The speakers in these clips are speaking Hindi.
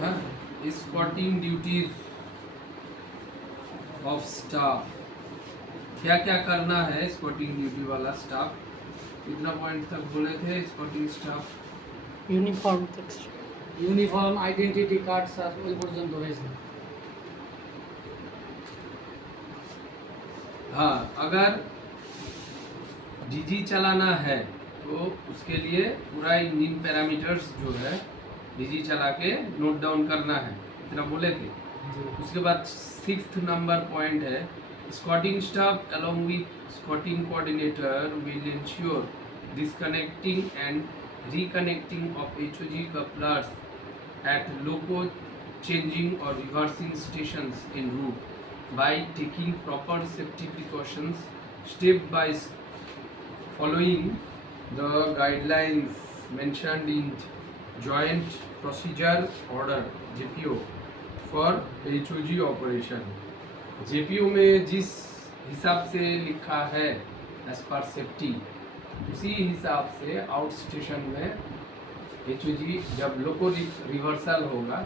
हाँ, स्पॉटिंग ड्यूटीज ऑफ स्टाफ, क्या क्या करना है स्पॉटिंग ड्यूटी वाला स्टाफ। कितना पॉइंट तक बोले थे स्पॉटिंग स्टाफ? ইউনিফর্ম থেকে ইউনিফর্ম আইডেন্টিটি কার্ড স্যার ওই পর্যন্ত হয়েছে। हाँ, अगर डीजी चलाना है तो उसके लिए पूरा इंजन पैरामीटर्स जो है डीजी चला के नोट डाउन करना है, इतना बोले थे। उसके बाद 6th नंबर पॉइंट है, squatting staff along with squatting coordinator will ensure disconnecting and reconnecting of HOG couplers at loco changing or reversing stations en route by taking proper safety precautions step by following the guidelines mentioned in Joint Procedure Order JPO for HOG operation। JPO में जिस हिसाब से लिखा है एज पर सेफ्टी, उसी हिसाब से आउट स्टेशन में HOG जब लोको रिवर्सल होगा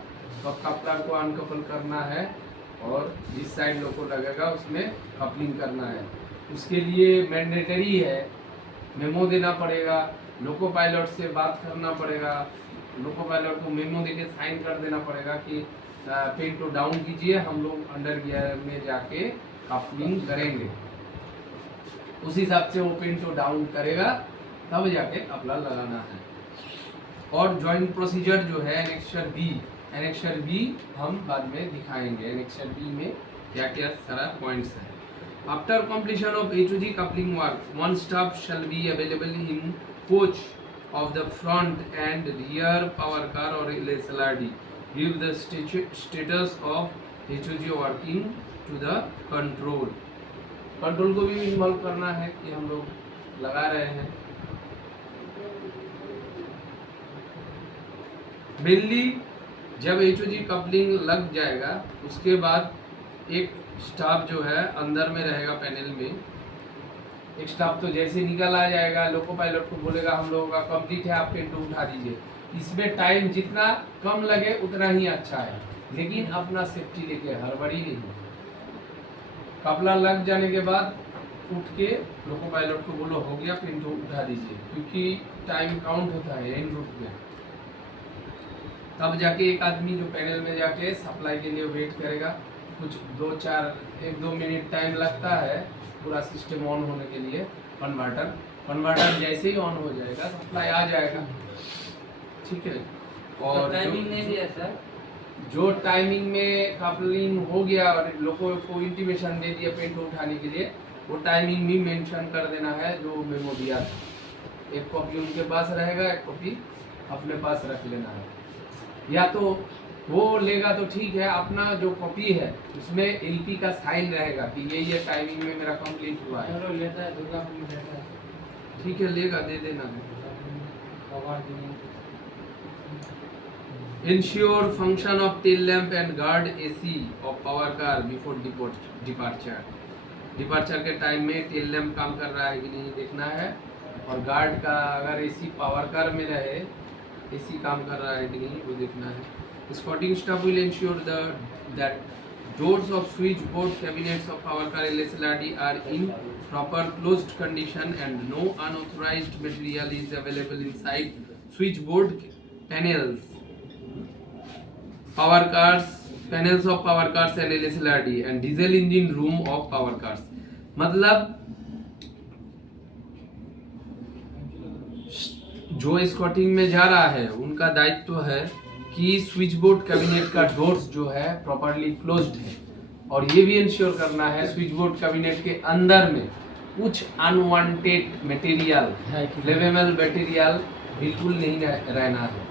तो कपलर को अनकपल करना है और जिस साइड लोको लगेगा उसमें कपलिंग करना है। उसके लिए मैंडेटरी है, मेमो देना पड़ेगा, लोको पायलट से बात करना पड़ेगा, लोको पायलट को मेमो देके साइन कर देना पड़ेगा कि पेन को डाउन कीजिए, हम लोग अंडर गियर में जाके कपलिंग करेंगे। उस हिसाब से वो पेन को डाउन करेगा तब जाके कपलर लगाना है। और जॉइंट प्रोसीजर जो है एनेक्सर बी हम बाद में दिखाएंगे। एनेक्सर बी में क्या क्या सारा पॉइंट्स है। After completion of HOG coupling work, one staff shall be available in coach of the front and rear power car और LSLRD give the status of HOG working to the control को भी इन्वॉल्व करना है कि हम लोग लगा रहे हैं। मेनली जब HOG कपलिंग लग जाएगा उसके बाद एक स्टाफ जो है अंदर में रहेगा पैनल में। एक स्टाफ तो जैसे निकल आ जाएगा, लोको पायलट को बोलेगा हम लोगों का कंप्लीट है, आप पेन को उठा दीजिए। इसमें टाइम जितना कम लगे उतना ही अच्छा है, लेकिन अपना सेफ्टी लेके हड़बड़ी नहीं। कपड़ा लग जाने के बाद उठ के लोको पायलट को बोलो हो गया, पेन को उठा दीजिए, क्योंकि टाइम काउंट होता है एंड रूट में। तब जाके एक आदमी जो पैनल में जाके सप्लाई के लिए वेट करेगा, कुछ 1-2 मिनट टाइम लगता है पूरा सिस्टम ऑन होने के लिए। कन्वर्टर जैसे ही ऑन हो जाएगा सप्लाई आ जाएगा, ठीक है। और टाइमिंग नहीं दिया सर, जो टाइमिंग में कपलिंग हो गया और लोगों को इंटीमेशन दे दिया पेन को उठाने के लिए, वो टाइमिंग भी मेंशन कर देना है जो मेमो दिया था। एक कॉपी उनके पास रहेगा, एक कॉपी अपने पास रख लेना है। या तो वो लेगा तो ठीक है, अपना जो कॉपी है उसमें LP का साइन रहेगा कि ये टाइमिंग में मेरा कंप्लीट हुआ है। चलो लेता है, दुर्गा पुलिस लेता है, ठीक है, लेगा, दे देना। Ensure function of tail lamp and guard AC of power car before departure। Departure के टाइम में टेल लैम्प काम कर रहा है कि नहीं देखना है, और गार्ड का अगर AC पावर कार में रहे, AC काम कर रहा है कि नहीं वो देखना है। Spotting staff will ensure that doors of switchboard cabinets of power car LSLRD are in proper closed condition and no unauthorized material is available inside switchboard panels panels of power cars and LSLRD and diesel engine room of power cars। मतलब जो स्कॉटिंग में जा रहा है उनका दायित्व है कि स्विच बोर्ड कैबिनेट का डोर्स जो है प्रॉपर्ली क्लोज्ड है, और ये भी इंश्योर करना है स्विच बोर्ड कैबिनेट के अंदर में कुछ अनवांटेड मटेरियल, फ्लेमेबल मटेरियल बिल्कुल नहीं रहना है,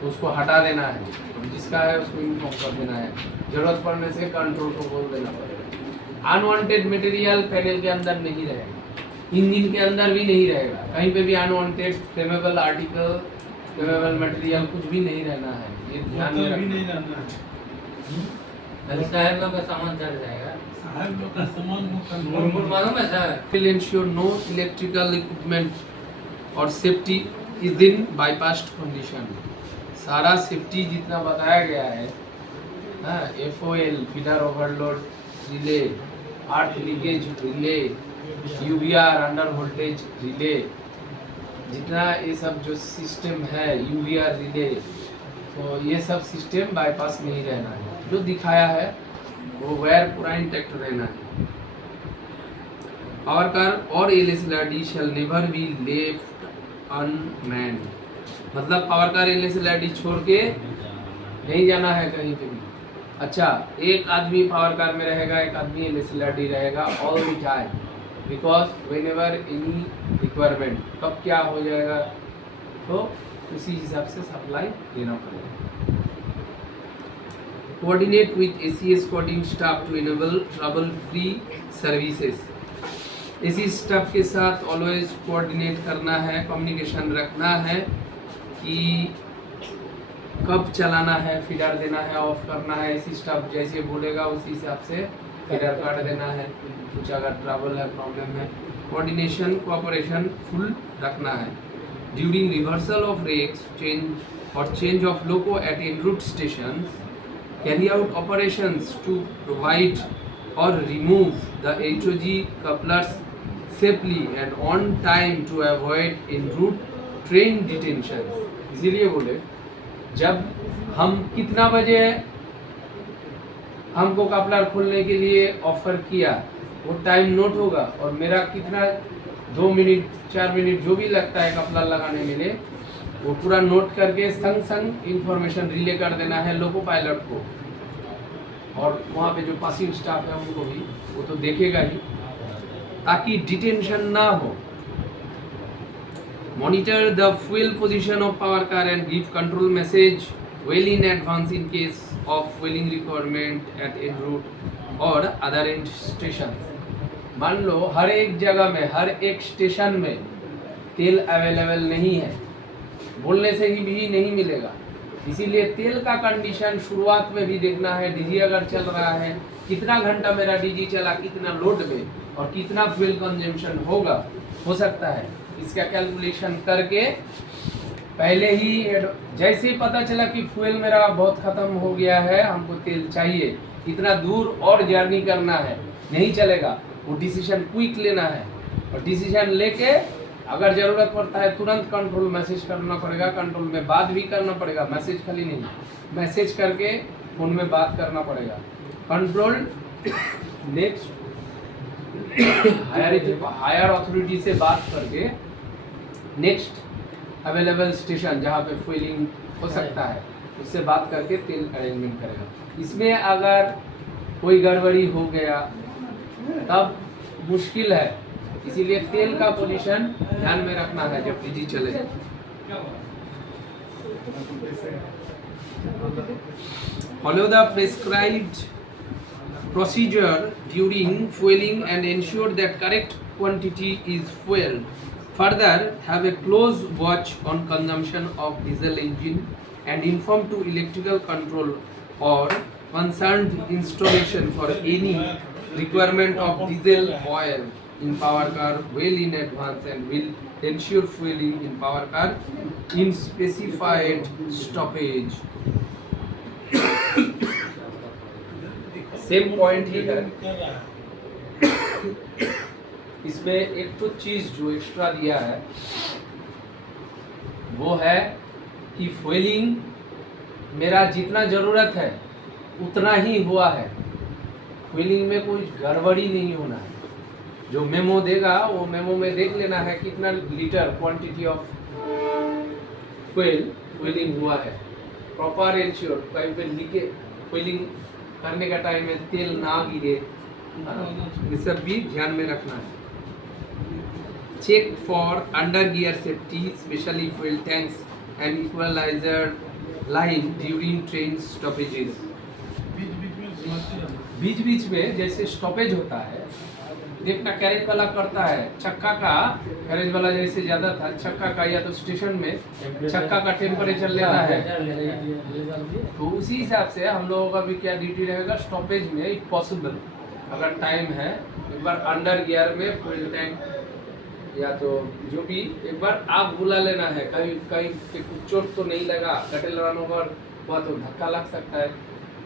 तो उसको हटा देना है। और जिसका है उसको इन्फॉर्म कर देना है, जरूरत पड़ने से कंट्रोल को बोल देना पड़ेगा। अनवांटेड मटेरियल पैनल के अंदर नहीं रहेगा, इंजन के अंदर भी नहीं रहेगा, कहीं पे भी unwanted flammable article, flammable material कुछ भी नहीं रहना है, ये ध्यान में रखना है। साहब लोग का सामान चल जाएगा, साहब लोग का सामान मालूम है sir. will ensure no electrical equipment or safety is in bypassed condition। सारा सेफ्टी जितना बताया गया है, हाँ, FOL फीडर ओवरलोड रिले, अर्थ leakage relay, UVR under voltage relay, जितना ये सब जो सिस्टम है UVR रिले, तो ये सब सिस्टम बाईपास नहीं रहना है। जो दिखाया है वो वायर पूरा इंटैक्ट रहना है। पावर कार और LSLRD shell never be left unmanned, मतलब पावर कार LSLRD छोड़ के नहीं जाना है कहीं पे भी। अच्छा, एक आदमी पावर कार में रहेगा, एक आदमी LSLRD रहेगा all the time, because whenever any requirement, कब क्या हो जाएगा तो उसी हिसाब से सप्लाई देना पड़ेगा। Coordinate with ACS coding staff to enable trouble free services. इसी स्टाफ के साथ ऑलवेज कोऑर्डिनेट करना है, कम्युनिकेशन रखना है कि कब चलाना है, फीडर देना है, ऑफ करना है। इसी स्टाफ जैसे बोलेगा उसी हिसाब से फीडर काट देना है। कुछ अगर ट्रबल है, प्रॉब्लम है, कोऑर्डिनेशन कोऑपरेशन फुल रखना है। During reversal of rakes change of loco at en route stations, carry out operations to provide or remove the HOG couplers safely and on time to avoid en route train detention। इसीलिए बोले जब हम कितना बजे हमको कपलर खोलने के लिए ऑफर किया वो टाइम नोट होगा, और मेरा कितना 2 मिनट 4 मिनट जो भी लगता है कपलर लगाने में लिए, वो पूरा नोट करके संग संग इंफॉर्मेशन रिले कर देना है लोको पायलट को, और वहाँ पे जो पासिंग स्टाफ है उनको भी वो तो देखेगा ही, ताकि डिटेंशन ना हो। Monitor the fuel position of power car and give control message well in advance in case of fuelling requirement eight en route और अदर एंड स्टेशन। मान लो हर एक जगह में, हर एक स्टेशन में तेल अवेलेबल नहीं है, बोलने से ही भी नहीं मिलेगा। इसीलिए तेल का कंडीशन शुरुआत में भी देखना है। डीजी अगर चल रहा है, कितना घंटा मेरा डीजी चला, कितना लोड में और कितना फ्यूल कंजम्पशन होगा, हो सकता है इसका कैलकुलेशन करके पहले ही जैसे ही पता चला कि फ्यूल मेरा बहुत ख़त्म हो गया है, हमको तेल चाहिए, इतना दूर और जर्नी करना है, नहीं चलेगा, वो डिसीजन क्विक लेना है। और डिसीजन लेके अगर ज़रूरत पड़ता है तुरंत कंट्रोल मैसेज करना पड़ेगा, कंट्रोल में बात भी करना पड़ेगा, मैसेज खाली नहीं, मैसेज करके फ़ोन में बात करना पड़ेगा। कंट्रोल नेक्स्ट हायर अथॉरिटी से बात करके नेक्स्ट अवेलेबल स्टेशन जहाँ पे फ्यूलिंग हो सकता है उससे बात करके तेल अरेंजमेंट करेगा। इसमें अगर कोई गड़बड़ी हो गया तब मुश्किल है, इसीलिए तेल का पोजीशन ध्यान में रखना है जब डीजी चले। Follow the prescribed procedure during fueling and ensure that correct quantity is fueled. Further, have a close watch on consumption of diesel engine and inform to electrical control or concerned installation for any requirement of diesel oil in power car well in advance, and will ensure fueling in power car in specified stoppage. Same point ही है। इसमें एक तो चीज़ जो एक्स्ट्रा दिया है वो है कि फ्यूलिंग मेरा जितना ज़रूरत है उतना ही हुआ है, फ्यूलिंग में कोई गड़बड़ी नहीं होना है। जो मेमो देगा वो मेमो में देख लेना है कितना लीटर क्वांटिटी ऑफ फ्यूलिंग हुआ है, प्रॉपर एंश्योर, कहीं पे लीके फ्यूलिंग करने का टाइम में तेल ना गिरे, ये सब भी ध्यान में रखना है। Check for under gear safety, specially fuel tanks and equaliser line during train stoppages. बीच बीच में जैसे स्टॉपेज होता है, देखना कैरेज वाला करता है, छक्का का कैरेज वाला जैसे ज़्यादा था, छक्का का या तो स्टेशन में छक्का का टेम्परेचर लेना है, तो उसी हिसाब से हम लोगों का भी क्या ड्यूटी रहेगा, स्टॉपेज में इफ पॉसिबल अगर टाइम है एक बार अंडर गियर में फ्यूल टैंक या तो जो भी एक बार आप बुला लेना है, कहीं कहीं पे कुछ चोट तो नहीं लगा, कटे लगाने पर हुआ तो धक्का लग सकता है,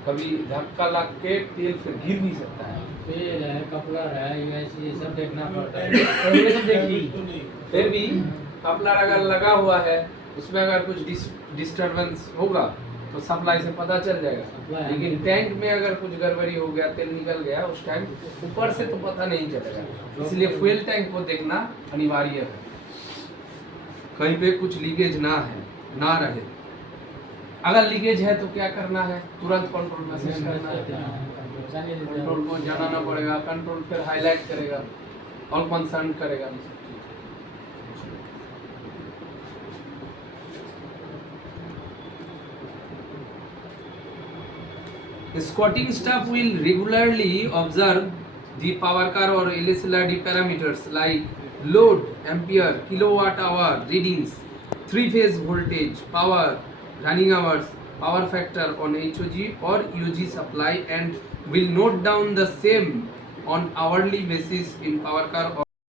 कभी धक्का लग के तेल फिर गिर भी सकता है, तेल है, कपड़ा है, ये सब देखना पड़ता है। और ये सब देखिए, फिर भी कपलर अगर लगा हुआ है उसमें अगर कुछ डिस्टरबेंस होगा तो सप्लाई से पता चल जाएगा, Supply लेकिन टैंक में अगर कुछ गड़बड़ी हो गया, तेल निकल गया, उस टाइम ऊपर से तो पता नहीं चलेगा, इसलिए फ्यूल टैंक को देखना अनिवार्य है, कहीं पे कुछ लीकेज ना रहे। अगर लीकेज है तो क्या करना है, तुरंत कंट्रोल मैसेज करना है, कंट्रोल को जनाना पड़ेगा, कंट्रोल फिर हाईलाइट करेगा, ऑल कंसर्न करेगा। Squatting staff will regularly observe the power car or LSLRD parameters like load, ampere, kilowatt hour readings, three-phase voltage, power, running hours, power factor on HOG or UG supply and will note down the same on hourly basis in power car